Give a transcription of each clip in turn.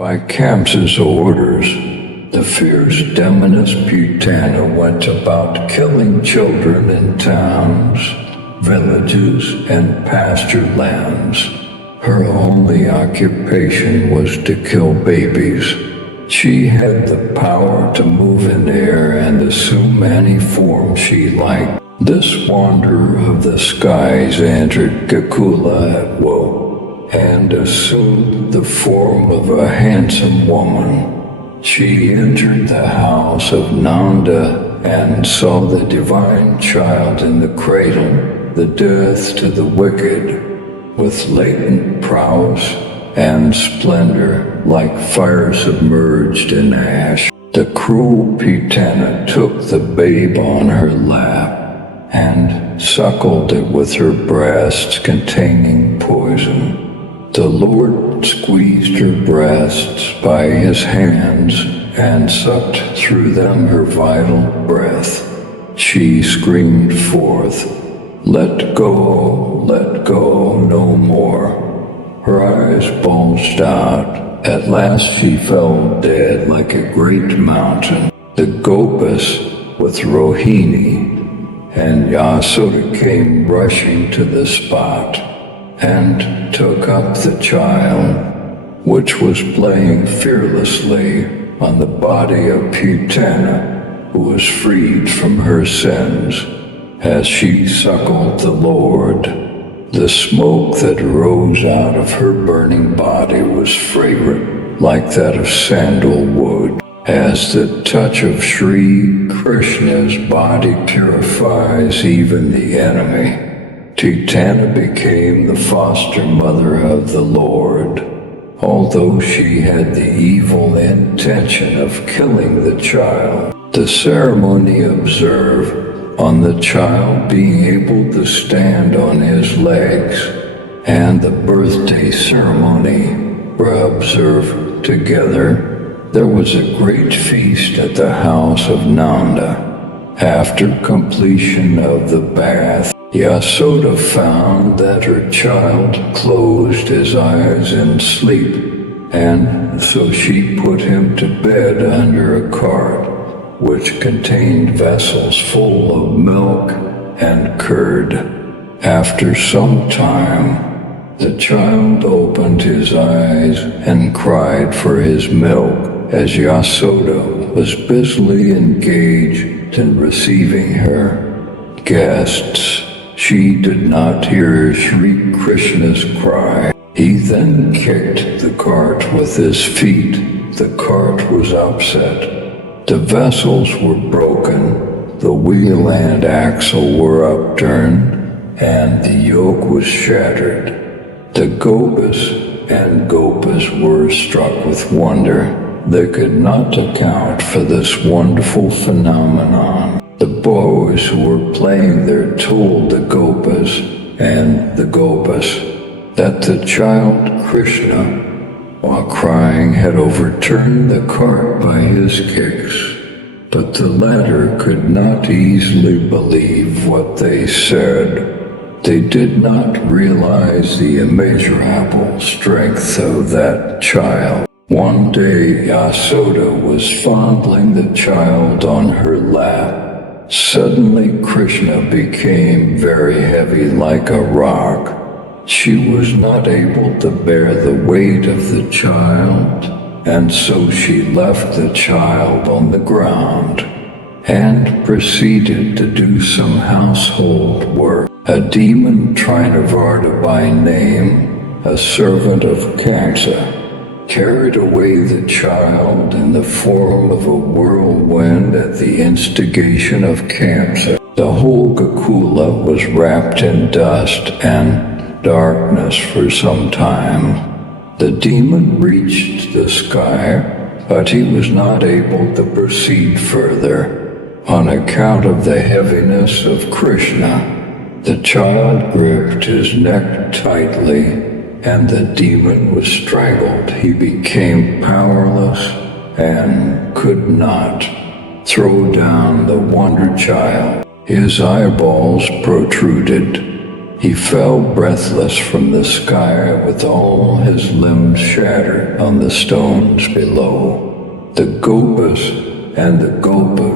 By Kamsa's orders, the fierce demoness Putana went about killing children in towns, villages, and pasture lands. Her only occupation was to kill babies. She had the power to move in air and assume any form she liked. This wanderer of the skies entered Gokula at will and assumed the form of a handsome woman. She entered the house of Nanda and saw the divine child in the cradle, the death to the wicked, with latent prowess and splendor like fire submerged in ash. The cruel Putana took the babe on her lap and suckled it with her breasts containing poison. The Lord squeezed her breasts by his hands and sucked through them her vital breath. She screamed forth, let go, no more." Her eyes bulged out. At last she fell dead like a great mountain. The Gopas with Rohini and Yasoda came rushing to the spot and took up the child, which was playing fearlessly on the body of Putana, who was freed from her sins. As she suckled the Lord, the smoke that rose out of her burning body was fragrant like that of sandalwood. As the touch of Sri Krishna's body purifies even the enemy, Putana became the foster mother of the Lord. Although she had the evil intention of killing the child, the ceremony observed on the child being able to stand on his legs, and the birthday ceremony were observed together. There was a great feast at the house of Nanda. After completion of the bath, Yasoda found that her child closed his eyes in sleep, and so she put him to bed under a cart, which contained vessels full of milk and curd. After some time, the child opened his eyes and cried for his milk. As Yasoda was busily engaged in receiving her guests, she did not hear Sri Krishna's cry. He then kicked the cart with his feet. The cart was upset. The vessels were broken, the wheel and axle were upturned, and the yoke was shattered. The Gopas and Gopas were struck with wonder. They could not account for this wonderful phenomenon. The boys who were playing there told the Gopas and the Gopas that the child Krishna, while crying, had overturned the cart by his kicks. But the latter could not easily believe what they said. They did not realize the immeasurable strength of that child. One day, Yasoda was fondling the child on her lap. Suddenly, Krishna became very heavy like a rock. She was not able to bear the weight of the child, and so she left the child on the ground and proceeded to do some household work. A demon Trinavarta by name, a servant of Kamsa, carried away the child in the form of a whirlwind at the instigation of Kamsa. The whole Gokula was wrapped in dust and darkness for some time. The demon reached the sky, but he was not able to proceed further. On account of the heaviness of Krishna, the child gripped his neck tightly, and the demon was strangled. He became powerless and could not throw down the wonder child. His eyeballs protruded, He fell breathless from the sky with all his limbs shattered on the stones below. The gopas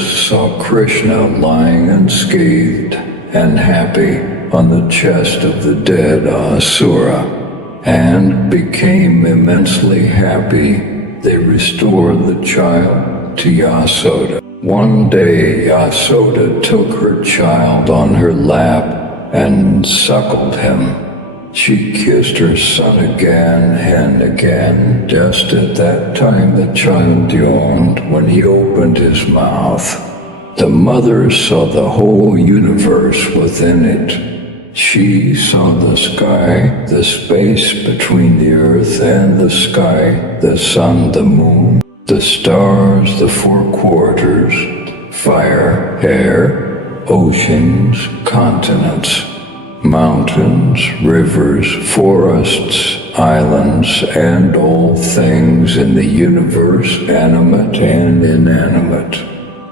saw Krishna lying unscathed and happy on the chest of the dead Asura, and became immensely happy. They restored the child to Yasoda. One day Yasoda took her child on her lap and suckled him. She kissed her son again and again. Just at that time the child yawned when he opened his mouth. The mother saw the whole universe within it. She saw the sky, the space between the earth and the sky, the sun, the moon, the stars, the four quarters, fire, air, oceans, continents, mountains, rivers, forests, islands, and all things in the universe, animate and inanimate.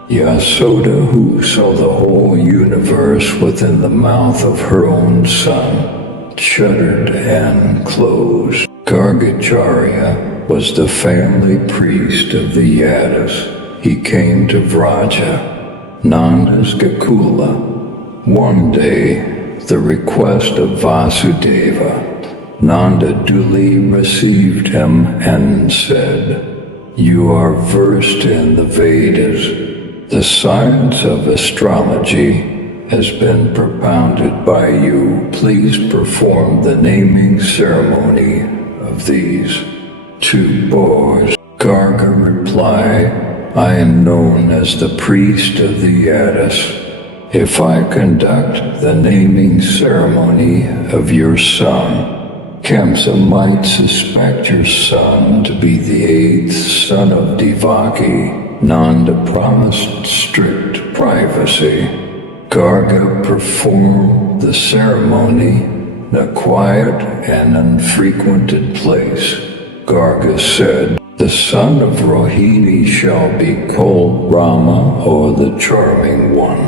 Yasoda, who saw the whole universe within the mouth of her own son, shuddered and closed. Gargacharya was the family priest of the Yadus. He came to Vraja, Nanda's Gokula. One day, the request of Vasudeva, Nanda duly received him and said, "You are versed in the Vedas. The science of astrology has been propounded by you. Please perform the naming ceremony of these two boys." Garga replied, "I am known as the priest of the Yadus. If I conduct the naming ceremony of your son, Kamsa might suspect your son to be the eighth son of Devaki." Nanda promised strict privacy. Garga performed the ceremony in a quiet and unfrequented place. Garga said, "The son of Rohini shall be called Rama, or the charming one,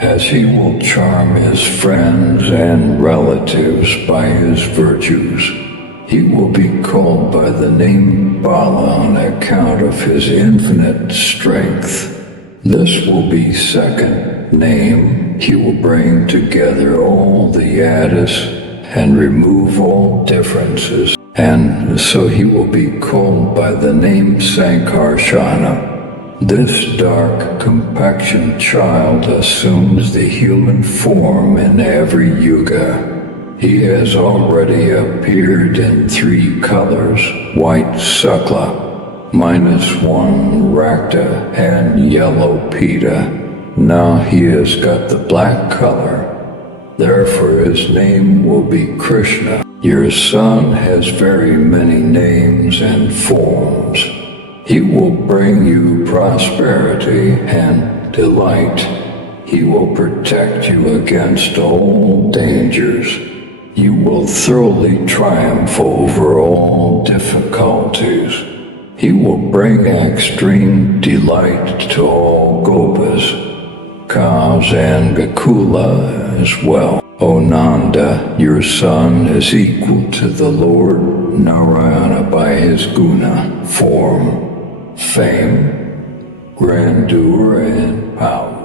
as he will charm his friends and relatives by his virtues. He will be called by the name Bala on account of his infinite strength. This will be second name. He will bring together all the Yadus and remove all differences, and so he will be called by the name Sankarsana. This dark complexion child assumes the human form in every yuga. He has already appeared in 3 colors, white Sukla, -1 Rakta, and yellow Pita. Now he has got the black color. Therefore his name will be Krishna. Your son has very many names and forms. He will bring you prosperity and delight. He will protect you against all dangers. You will thoroughly triumph over all difficulties. He will bring extreme delight to all gopas, cows, and Gokula as well. O Nanda, your son is equal to the Lord Narayana by his guna, form, fame, grandeur, and power.